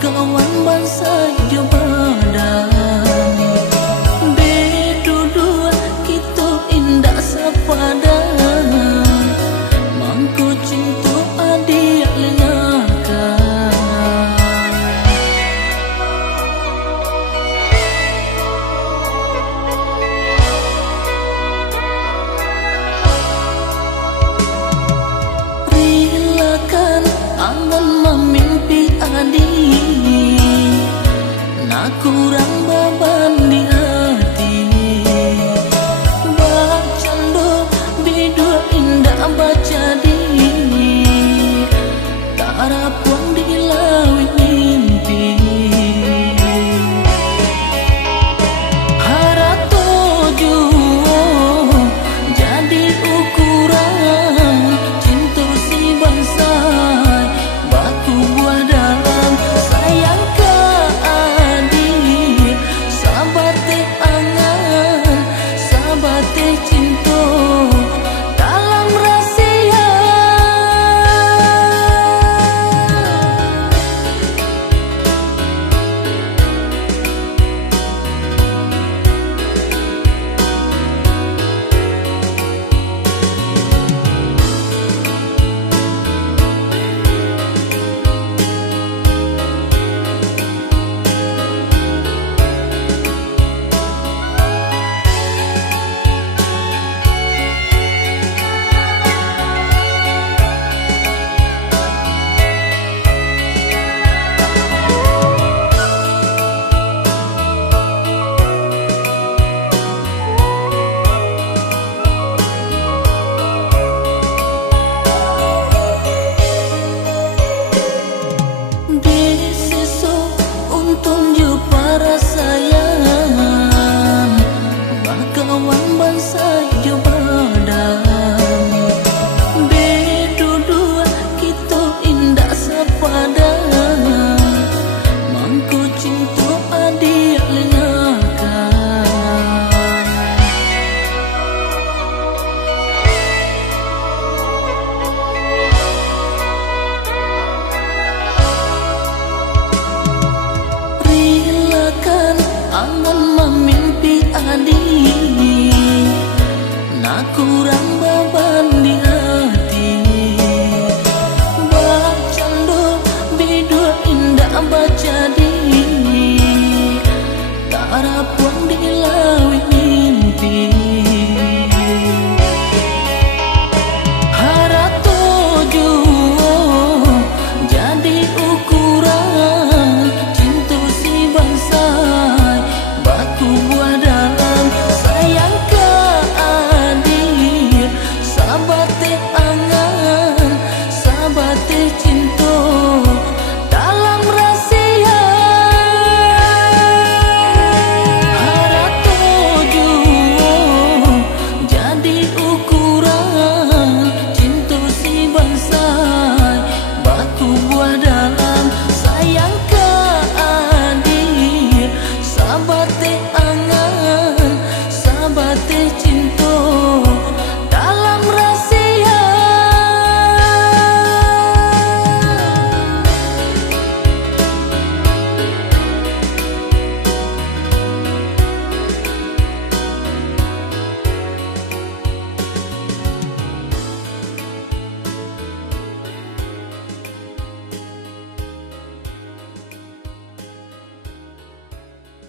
kawan bangsa jo badan. Bedudua kita indah sepadan, mangku cinta adik lengakan. Rilakan angan memimpi adik, nak kurang beban di hati. Bacando bidua indah baca di, tak harap puang dilawi mimpi. Harap tuju jadi ukuran cinta si bangsa. Batu buah dalam sayang ke adik, sabate angan, sabate cinta dalam rahsia. Untung ju para saya